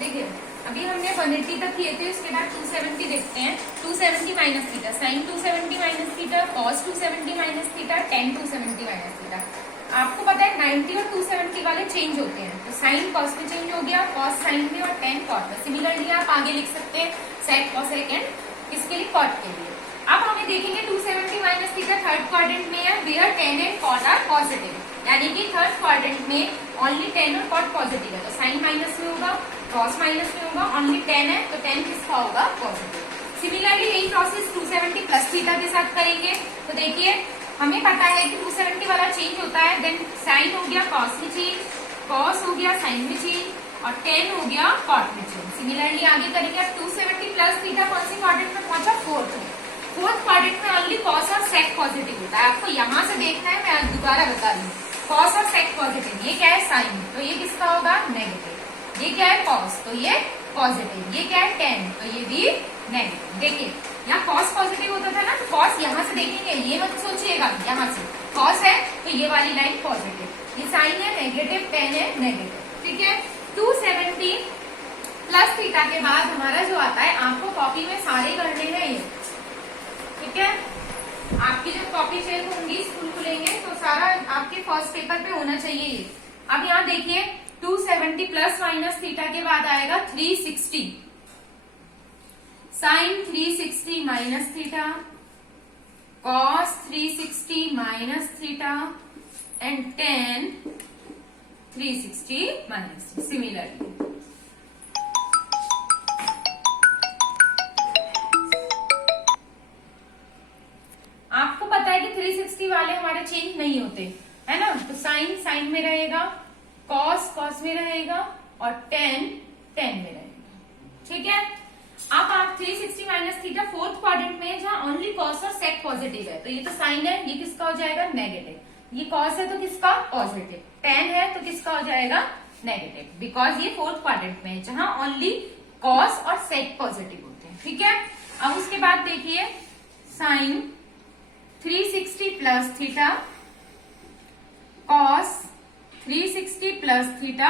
देखिए अभी हमने 180 तक किए थे, उसके बाद 270 देखते हैं। 270 minus theta, sine 270 minus theta, cos 270 minus theta, tan 270 minus theta. आपको पता है 90 और 270 वाले चेंज होते हैं, तो साइन कॉस में चेंज हो गया, कॉस साइन में और टेन कॉट में। सिमिलरली आप आगे लिख सकते हैं सेक कॉसेक एंड किसके लिए, कॉट के लिए। अब हमें देखेंगे 270 माइनस थीटा थर्ड क्वाड्रेंट में है, where tan and cot are positive, यानी कि थर्ड क्वाड्रेंट में ओनली टेन और कॉट पॉजिटिव है, तो साइन माइनस में होगा, कॉस माइनस में होगा, ओनली टेन है तो टेन किसका होगा, पॉजिटिव। सिमिलरली यही प्रोसेस 270 प्लस थीटा के साथ करेंगे। तो देखिए हमें पता है कि 270 वाला चेंज होता है, देन साइन हो गया कॉस में चेंज, कॉस हो गया साइन में चेंज और टेन हो गया कॉट में चेंज। सिमिलरली आगे करेंगे। 270 प्लस थीटा कौन से क्वाड्रेंट में पहुंचा, फोर्थ में। फोर्थ क्वाड्रेंट में ओनली कॉस और सेक पॉजिटिव होता है, आपको यहाँ से देखना है, मैं दोबारा बता दूं। कॉस और सेक पॉजिटिव, ये क्या है साइन, तो ये किसका होगा, नेगेटिव। ये क्या है कॉस, तो ये पॉजिटिव। ये क्या है टेन, तो ये भी नेगेटिव। देखिए यहाँ कॉस पॉजिटिव होता था ना, तो कॉस यहाँ से देखेंगे, ये मत सोचिएगा यहाँ से कॉस है तो ये वाली लाइन पॉजिटिव, ये साइन है नेगेटिव, टेन है नेगेटिव, ठीक है। 270 प्लस थीटा के बाद हमारा जो आता है, आपको कॉपी में सारे करने हैं ये, ठीक है। आपकी जब कॉपी चेक होंगी, स्कूल खुलेंगे तो सारा आपके फर्स्ट पेपर पे होना चाहिए ये। अब यहाँ देखिए 270 प्लस माइनस थीटा के बाद आएगा 360, sine 360 minus theta, cos 360 minus theta and tan 360 minus. Similarly आपको पता है कि 360 वाले हमारे चेंज नहीं होते है ना, तो साइन साइन में रहेगा, कॉस कॉस में रहेगा और टेन टेन में रहेगा, ठीक है। अब आप 360 माइनस थीटा फोर्थ क्वाड्रेंट में, जहां ओनली कॉस और सेक पॉजिटिव है, तो ये तो साइन है, ये किसका हो जाएगा, नेगेटिव। ये कॉस है तो किसका, पॉजिटिव। टेन है तो किसका हो जाएगा, नेगेटिव, बिकॉज ये फोर्थ क्वाड्रेंट में है जहां ओनली कॉस और सेक पॉजिटिव होते हैं, ठीक है। अब उसके बाद देखिए sine 360 plus theta, cos 360 plus theta,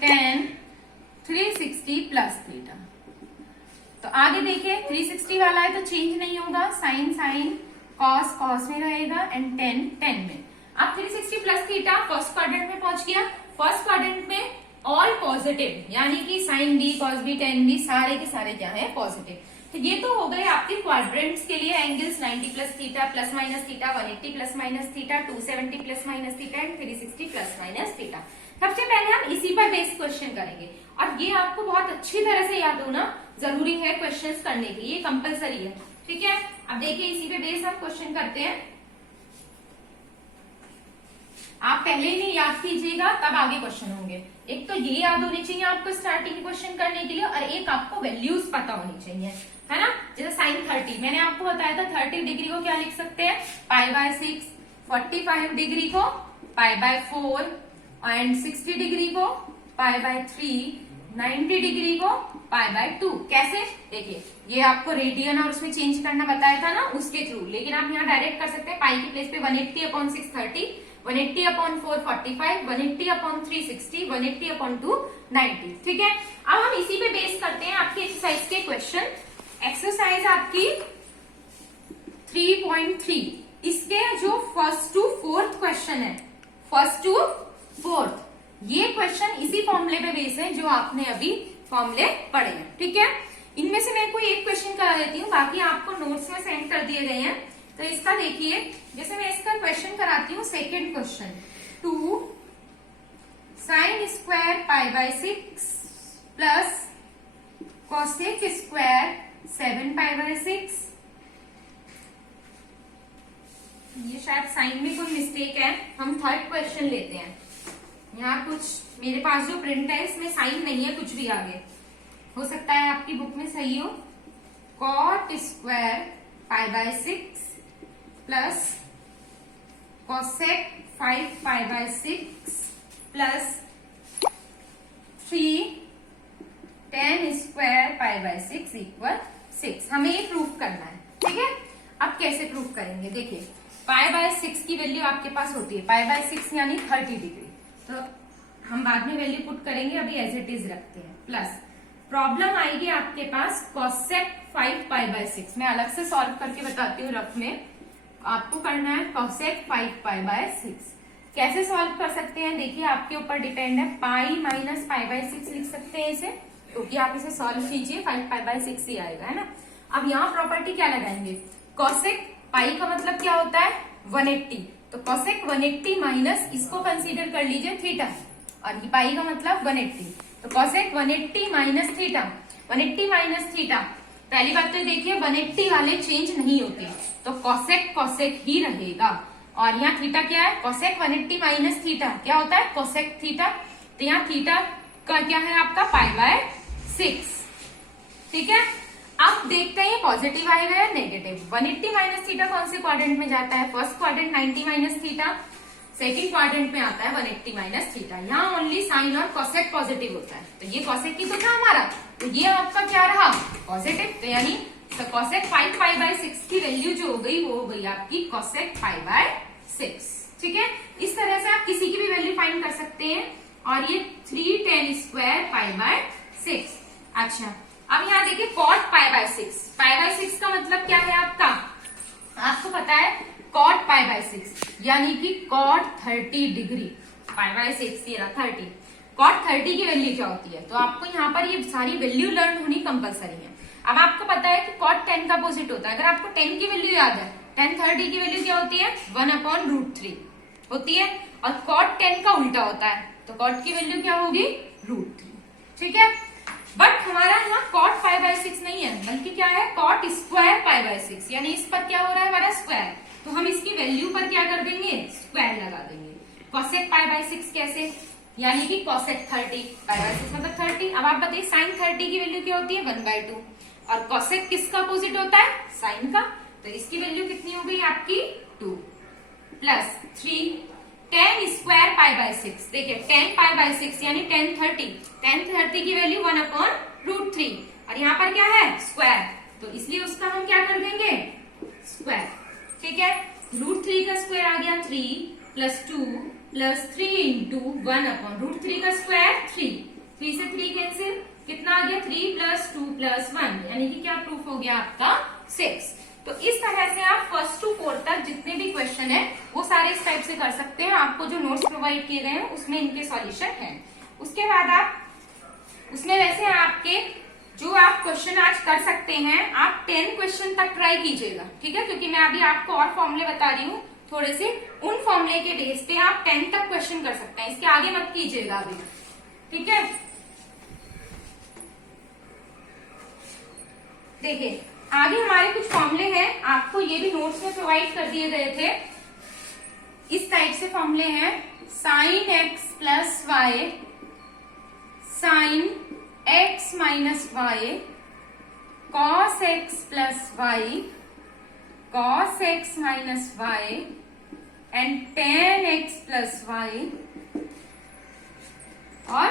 tan 360 plus theta. तो आगे देखिए 360 वाला है तो चेंज नहीं होगा, साइन साइन, कॉस कॉस में रहेगा एंड टेन टेन में। अब 360 प्लस थीटा फर्स्ट क्वाड्रेंट में पहुंच गया। फर्स्ट क्वाड्रेंट में ऑल पॉजिटिव, यानी कि साइन भी, कॉस भी, टेन भी, सारे के सारे क्या है, पॉजिटिव। तो ये तो हो गए आपके क्वाड्रेंट्स के लिए angles, 90 plus theta, plus minus theta, 180 plus minus theta, 270 plus minus theta and 360 plus minus theta. सबसे पहले हम इसी पर बेस्ड क्वेश्चन करेंगे और ये आपको बहुत अच्छी तरह से याद होना जरूरी है क्वेश्चंस करने के लिए, कंपलसरी है, ठीक है। अब देखिए इसी पे बेस्ड हम क्वेश्चन करते हैं। आप पहले ही नहीं याद कीजिएगा तब आगे क्वेश्चन होंगे। एक तो ये याद होनी चाहिए आपको स्टार्टिंग क्वेश्चन करने के लिए, और एक आपको वैल्यूज पता होनी चाहिए, है ना। जैसे साइन 30 मैंने आपको बताया था, 30 डिग्री को क्या लिख सकते हैं, π/6, 45 डिग्री को π/4 एंड 60 डिग्री को π/3, 90 डिग्री को π/2। कैसे, देखिए ये आपको रेडियन और उसमें चेंज करना बताया था ना, उसके थ्रू। लेकिन आप यहाँ डायरेक्ट कर सकते हैं, पाई की प्लेस पे 180/6 30, 180/4 45, 180/3 60, 180/2 90, ठीक है। अब हम इसी पे बेस करते हैं आपकी एक्सरसाइज के क्वेश्चन। एक्सरसाइज आपकी 3.3, इसके जो फर्स्ट टू फोर्थ क्वेश्चन है, फर्स्ट टू फोर्थ, ये क्वेश्चन इसी फॉर्मूले पे बेस है जो आपने अभी फॉर्मूले पढ़े हैं, ठीक है। इनमें से मैं कोई एक क्वेश्चन करा देती हूँ, बाकी आपको नोट्स में सेंड कर दिए गए हैं। तो इसका देखिए, जैसे मैं इसका क्वेश्चन कराती हूँ, second question, 2 sine square π/6 plus cosec square 7 π/6। ये शायद साइन में कोई मिस्टेक है, हम थर्ड क्वेश्चन लेते हैं। यहाँ कुछ मेरे पास जो प्रिंट है इसमें साइन नहीं है कुछ भी आगे, हो सकता है आपकी बुक में सही हो। Cot square π/6 plus cosec 5 π/6 plus 3 tan square π/6 equal 6। हमें ये प्रूफ करना है, ठीक है। अब कैसे प्रूफ करेंगे, देखिए π/6 की वैल्यू आपके पास होती है, π/6 यानी 30 डिग्री। तो हम बाद में वैल्यू पुट करेंगे, अभी एज इट इज रखते हैं। प्लस प्रॉब्लम आएगी आपके पास cosec 5π/6। मैं अलग से सॉल्व करके बताती हूँ रफ में, आपको करना है cosec 5π/6। कैसे सॉल्व कर सकते हैं देखिए, आपके ऊपर डिपेंड है। पाई माइनस π/6 लिख सकते हैं इसे, क्योंकि आप इसे सॉल्व कीजिए 5π/6 ही आएगा, है ना। अब यहाँ प्रॉपर्टी क्या लगाएंगे, cosec पाई का मतलब क्या होता है 180, तो cosec 180 माइनस इसको कंसीडर कर लीजिए थीटा, और ये पाई का मतलब 180, तो cosec 180 minus theta. 180 minus theta, पहली बात तो देखिए 180 वाले चेंज नहीं होते, तो cosec cosec ही रहेगा। और यहाँ थीटा क्या है, cosec 180 माइनस थीटा क्या होता है cosec थीटा, तो यहाँ थीटा का क्या है आपका π/6, ठीक है। अब देखते हैं ये पॉजिटिव आएगा या नेगेटिव। 180 माइनस थीटा कौन से क्वाड्रेंट में जाता है, first quadrant 90 minus theta, second quadrant में आता है 180 माइनस थीटा। यहाँ ओनली साइन और cosec पॉजिटिव होता है, तो ये cosec ही तो था हमारा, तो ये आपका क्या रहा पॉजिटिव, तो यानी cosec 5π/6 की वैल्यू जो हो गई वो हो गई आपकी cosec π/6, ठीक है। इस तरह से आप किसी की भी वैल्यू फाइंड कर सकते हैं। और ये 3tan² π/6। अच्छा, अब यहाँ देखिए cot π/6, π/6 का मतलब क्या है आपको पता है cot π/6 यानी कि cot 30 डिग्री, π/6 ये रहा 30, cot 30 की वैल्यू क्या होती है, तो आपको यहाँ पर ये सारी वैल्यू लर्न होनी कंपलसरी है। अब आपको पता है कि cot 10 का अपोजिट होता है, अगर आपको 10 की वैल्यू याद है, tan 30 की वैल्यू क्या होती है 1/√3 होती है, और cot 10 का उल्टा होता है, तो cot की वैल्यू क्या होगी √3, ठीक है। बट हमारा यहाँ cot π/6 नहीं है, बल्कि क्या है cot स्क्वायर π/6, यानी इस पर क्या हो रहा है हमारा स्क्वायर, तो हम इसकी वैल्यू पर क्या कर देंगे स्क्वायर लगा देंगे। cosec π/6 कैसे, यानी कि cosec 30 π/6 मतलब 30। अब आप बताइए sin 30 की वैल्यू क्या होती है 1/2, और cosec किसका अपोजिट होता है sin का, तो इसकी वैल्यू कितनी हो गई आपकी 2 प्लस 3 tan² π/6। देखिए tan π/6 यानी tan 30 की वैल्यू 1/√3, और यहाँ पर क्या है स्क्वायर, तो इसलिए उसका हम क्या कर देंगे स्क्वायर, ठीक है। √3 का स्क्वायर आ गया 3 प्लस 2 प्लस 3 इंटू 1/√3 का स्क्वायर 3 से 3 कैंसिल, कितना आ गया 3 प्लस 2 प्लस 1, यानी कि क्या प्रूफ हो गया आपका 6। तो इस तरह से आप 1 to 4 तक जितने भी क्वेश्चन है वो सारे इस टाइप से कर सकते हैं। आपको जो नोट्स प्रोवाइड किए गए हैं उसमें इनके सॉल्यूशन है। उसके बाद आप उसमें वैसे आपके जो आप क्वेश्चन आज कर सकते हैं, आप 10 क्वेश्चन तक ट्राई कीजिएगा, ठीक है, क्योंकि मैं अभी आपको और फॉर्मूले बता रही हूँ थोड़े से, उन फॉर्मूले के बेस पे आप 10 तक क्वेश्चन कर सकते हैं, इसके आगे मत कीजिएगा अभी, ठीक है। देखिए आगे हमारे कुछ फॉर्मूले हैं, आपको ये भी नोट्स में प्रोवाइड कर दिए गए थे। इस टाइप से फॉर्मूले हैं, sin x plus y, sin x minus y, cos x plus y, cos x minus y and tan x plus y और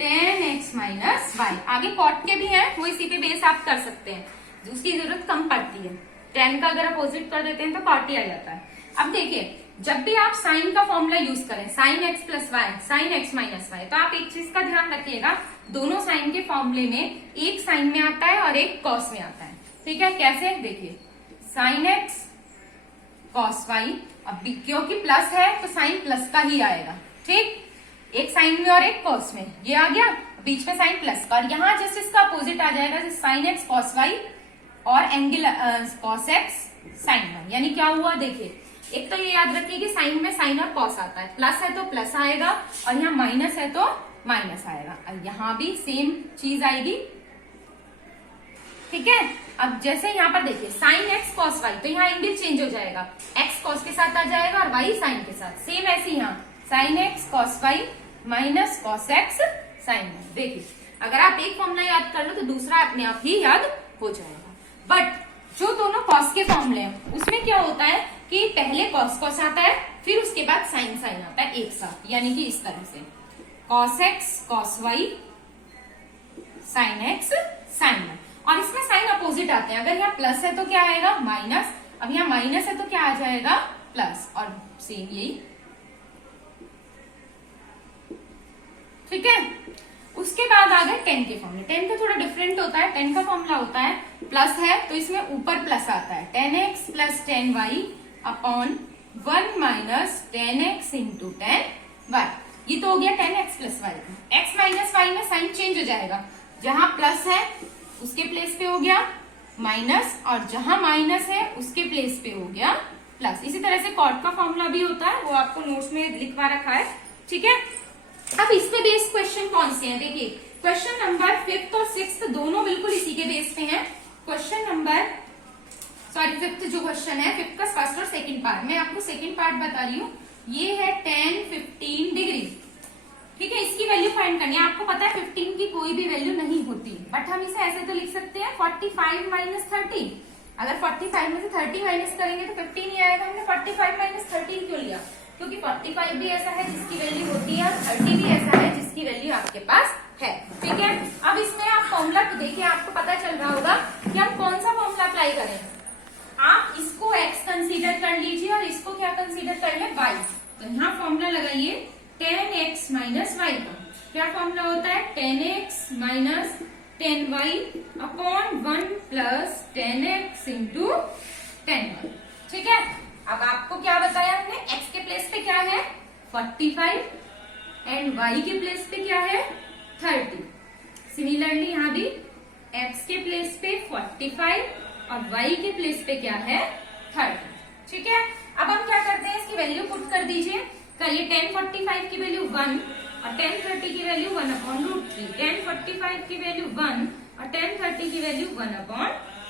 tan x माइनस वाई। आगे cot के भी हैं, वो इसी पे बेस आप कर सकते हैं, उसकी जरूरत कम पड़ती है। tan का अगर अपोजिट कर देते हैं तो cot ही आ जाता है। अब देखिए जब भी आप sin का फॉर्मूला यूज करें, sin x plus y, sin x minus y, तो आप एक चीज का ध्यान रखिएगा, दोनों साइन के फॉर्मूले में एक साइन में आता है और एक कॉस में आता है, ठीक है। कैसे देखिए sin x cos y, अब क्योंकि प्लस है तो साइन प्लस का ही आएगा, ठीक, एक साइन में और एक कॉस में, ये आ गया बीच में साइन प्लस का, और यहाँ जैसे इसका अपोजिट आ जाएगा sin x cos y और angle cos x sin y, यानी क्या हुआ देखिए, एक तो ये याद रखिए कि साइन में साइन और कॉस आता है, प्लस है तो प्लस आएगा और यहाँ माइनस है तो माइनस आएगा, और यहाँ भी सेम चीज आएगी, ठीक है। अब जैसे यहाँ पर देखिए sin x cos y, तो यहाँ एंगल चेंज हो जाएगा, x cos के साथ आ जाएगा और y sin के साथ, सेम ऐसे यहाँ sin x cos y minus cos x sin y। देखिए अगर आप एक फॉर्मूला याद कर लो तो दूसरा अपने आप ही याद हो जाएगा। बट जो दोनों cos के फॉर्मूले हैं उसमें क्या होता है कि पहले cos cos आता है, फिर उसके बाद sin sin आता है एक साथ, यानी कि इस तरह से cos x cos y sin x sin y, और इसमें साइन अपोजिट आते हैं, अगर यहाँ प्लस है तो क्या आएगा माइनस, अब यहाँ माइनस है तो क्या आ जाएगा प्लस, और सेम यही ठीक है। उसके बाद आ गए 10 के फॉर्मूले। 10 का थोड़ा डिफरेंट होता है। 10 का फॉर्मूला होता है प्लस है तो इसमें ऊपर प्लस आता है 10x plus 10y upon 1 minus 10x into 10y। ये तो हो गया 10x plus y। x minus y में साइन चेंज हो जाएगा, जहां प्लस है उसके प्लेस पे हो गया माइनस और जहां माइनस है उसके प्लेस पे हो गया प्लस। इसी तरह से कॉट का फॉर्मूला भी होता है, वो आपको नोट्स में लिखवा रखा है। ठीक है, अब इस पे बेस्ड क्वेश्चन कौन से हैं देखिए, क्वेश्चन नंबर 5th और 6th दोनों बिल्कुल इसी के बेस पे हैं। क्वेश्चन नंबर 5th जो क्वेश्चन है 5th का फर्स्ट और सेकंड पार्ट, मैं आपको सेकंड पार्ट बता रही हूँ। ये है 10 15 डिग्री। ठीक है, इसकी वैल्यू फाइंड करनी है। आपको पता है 15 की कोई भी वैल्यू नहीं होती, बट हम इसे ऐसे तो लिख सकते हैं 45 माइनस 30। अगर 45 में से 30 माइनस करेंगे तो 15 ही आएगा। हमने 45 माइनस 13 क्यों लिया? क्योंकि 45 भी ऐसा है जिसकी वैल्यू होती है और 30 भी ऐसा है जिसकी वैल्यू आपके पास है। ठीक है, अब इसमें आप फॉर्मूला देखिए, आपको पता चल रहा होगा कि हम कौन सा फॉर्मूला अप्लाई करें। आप इसको x कंसीडर कर लीजिए और इसको क्या कंसीडर कर ले y। तो यहाँ फॉर्मूला लगाइए 10x माइनस y का। क्या फॉर्मूला होता है 10x minus 10y upon 1 plus 10x into 10y। ठीक है, अब आपको क्या बताया हमने, x के प्लेस पे क्या है 45 एंड y के प्लेस पे क्या है 30। सिमिलरली यहाँ भी x के प्लेस पे 45 और y के प्लेस पे क्या है 30। ठीक है, अब हम क्या करते हैं, इसकी वैल्यू पुट कर दीजिए। करिए 1045 की वैल्यू 1 और 1030 की वैल्यू 1 अपॉन रूट 3। 1045 की वैल्यू 1 और 1030 की वैल्यू 1 अपॉन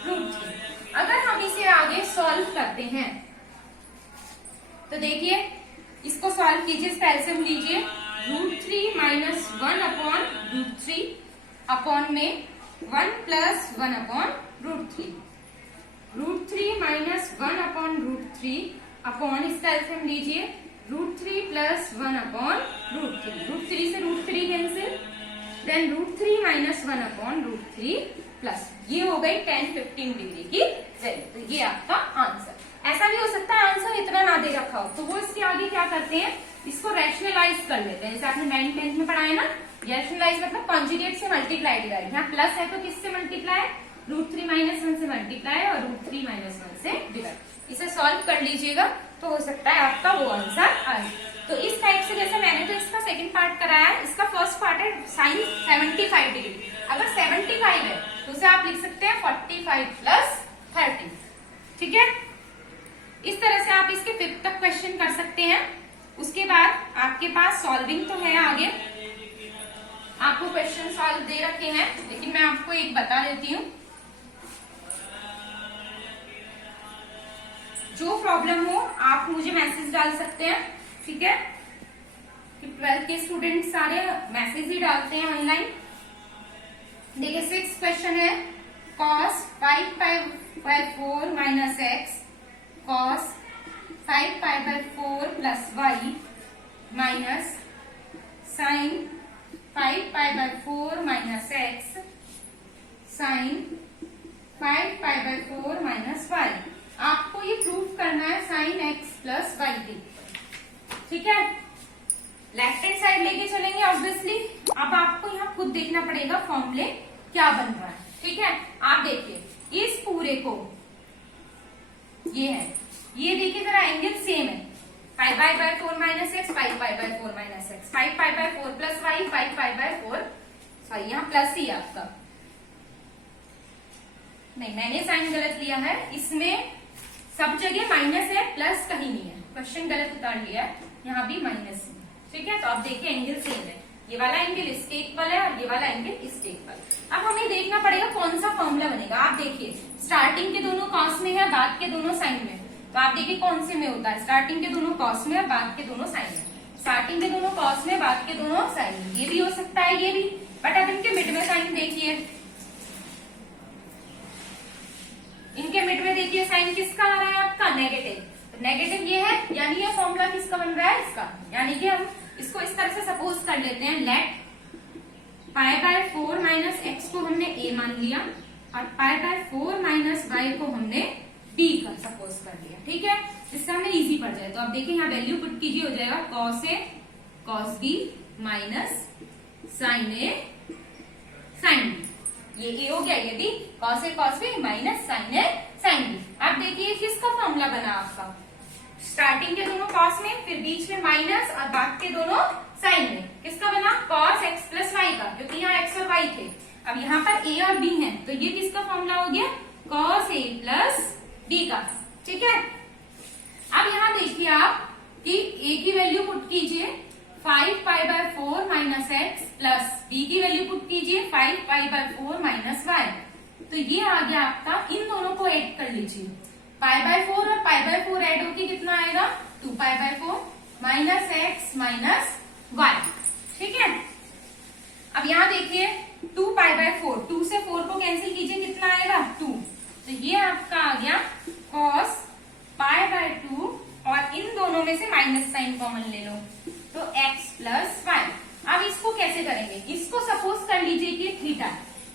रूट 3। अगर हम इसे आगे सॉल्व करते हैं तो देखिए, इसको सॉल्व कीजिए, इसका एलसीएम लीजिए। Root 3 minus 1 upon root 3 upon में 1 plus 1 upon root 3। Root 3 minus 1 upon root 3 upon इसका एलसीएम लीजिए root 3 plus 1 upon root 3। Root 3 से root 3 cancel, then root 3 minus 1 upon root 3 plus, ये हो गई 10 15 डिग्री की वैल्यू। तो ये आपका आंसर। ऐसा भी हो सकता है आंसर इतना ना दे रखा हो, तो वो इसके आगे क्या करते हैं, इसको रैशनलाइज कर लेते हैं। जैसे आपने 9th 10th में पढ़ा है ना, रैशनलाइज मतलब कॉन्जुगेट से मल्टीप्लाई डिवाइड। यहाँ प्लस है तो किससे मल्टीप्लाई, रूट 3 माइनस 1 से मल्टीप्लाई और रूट 3 माइनस 1 से डिवाइड। इसे सॉल्व कर लीजिएगा तो हो सकता है आपका वो आंसर आए। तो इस टाइप से, जैसे मैंने तो इसका सेकंड पार्ट कराया है, इसका फर्स्ट पार्ट है साइन 75 डिग्री। अगर 75 है तो उसे आप लिख सकते हैं 45 प्लस 30। ठीक है, इस तरह से आप इसके 5th तक क्वेश्चन कर सकते हैं। उसके बाद आपके पास सॉल्विंग तो है, आगे आपको क्वेश्चन सॉल्व दे रखे हैं, लेकिन मैं आपको एक बता देती हूँ। जो प्रॉब्लम हो आप मुझे मैसेज डाल सकते हैं। ठीक है, 12th के स्टूडेंट सारे मैसेज ही डालते हैं ऑनलाइन। देखिए 6th क्वेश्चन है cos 5 by 4 minus x cos 5 pi by 4 plus y minus sin 5 pi by 4 minus x sin 5 pi by 4 minus y। आपको ये प्रूफ करना है sin x plus y D. ठीक है, लेफ्ट हैंड साइड लेके चलेंगे obviously. अब आपको यहाँ खुद देखना पड़ेगा फॉर्मूले क्या बन रहा है। ठीक है, आप देखिए इस पूरे को, ये है, ये देखिए जरा एंगल सेम है, 5 pi by 4 minus x 5 pi by 4 minus x 5 pi by 4 plus y 5 pi by 4, sorry यहाँ प्लस ही है आपका, नहीं मैंने साइन गलत लिया है, इसमें सब जगह माइनस है प्लस कहीं नहीं है, क्वेश्चन गलत उतार लिया है, यहाँ भी माइनस है। ठीक है, तो आप देखिए एंगल सेम है, ये वाला एंगल इसके इक्वल है और ये वाला एंगल इसके इक्वल। अब हमें देखना पड़ेगा कौन सा फॉर्मूला बनेगा। आप देखिए स्टार्टिंग के दोनों कॉस में है, बाद के दोनों साइन में, तो आप देखिए कौन से में होता है, स्टार्टिंग के दोनों कॉस में और बाद के दोनों साइन में। स्टार्टिंग के दोनों कॉस में, बाद के दोनों साइन में, ये भी हो सकता है ये भी, बट अब इनके मिड में साइन देखिए, इनके मिड में देखिए साइन किसका आ रहा है आपका नेगेटिव, तो नेगेटिव ये है, यानी ये फॉर्मूला किसका बन रहा है इसका। यानी कि हम इसको इस तरह से सपोज कर लेते हैं, let pi by 4 minus x को हमने ए मान लिया और पाई बाय 4 माइनस वाई को हमने बी का सपोज कर लिया। ठीक है, इससे हमें इजी पड़ जाए। तो आप देखिए यहाँ वैल्यू पुट कीजिए, हो जाएगा cos A cos B minus sign A sine B. ये ए हो गया, ये B, cos A cos B minus sign A sine B. अब देखिए किसका फॉर्मूला बना आपका, स्टार्टिंग के दोनों कॉस में, फिर बीच में माइनस और बाद के दोनों साइन में। किसका बना, कॉस एक्स प्लस वाई का, क्योंकि यहाँ एक्स और वाई थे। अब यहाँ पर ए और बी है, तो ये किसका फॉर्मूला हो गया, कॉस ए प्लस बी का। ठीक है, अब यहाँ देखिए आप कि ए की वैल्यू पुट कीजिए 5π/4 माइनस एक्स, प्लस बी की वैल्यू पुट कीजिए 5π/4 माइनस वाई। तो ये आ गया आपका, इन दोनों को ऐड कर लीजिए, π/4 और π/4 ऐड होके कितना आएगा, 2π/4 माइनस एक्स माइनस वाई। ठीक है, अब यहाँ देखिए 2π/4, 2 से 4 को कैंसिल कीजिए, कितना आएगा 2। तो ये आपका आ गया cos π/2, और इन दोनों में से माइनस साइन कॉमन ले लो, तो x प्लस वाई। अब इसको कैसे करेंगे, इसको सपोज कर लीजिए कि थीटा,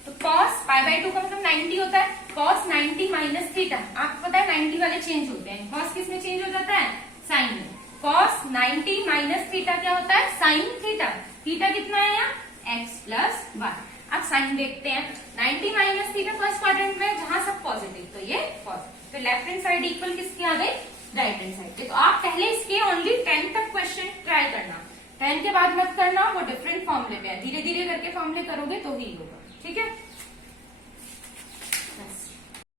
तो cos π/2 का मतलब 90 होता है, cos 90 माइनस थीटा। आपको पता है 90 वाले चेंज होते हैं, cos किस में चेंज हो जाता है, साइन में। cos 90 माइनस थीटा क्या होता है, साइन थीटा। थीटा कितना है यहाँ, x प्लस वाई। अब साइन देखते हैं, 90 माइनस थीटा फर्स्ट क्वाड्रेंट में, जहां सब पॉजिटिव, तो ये पॉजिटिव। तो लेफ्ट हैंड साइड इक्वल किसकी आ गई, राइट हैंड साइड के। तो आप पहले इसके ओनली 10 तक क्वेश्चन ट्राई करना, 10 के बाद मत करना, वो डिफरेंट फॉर्मूले पे है, धीरे धीरे करके फॉर्मूले करोगे तो ही होगा। ठीक है।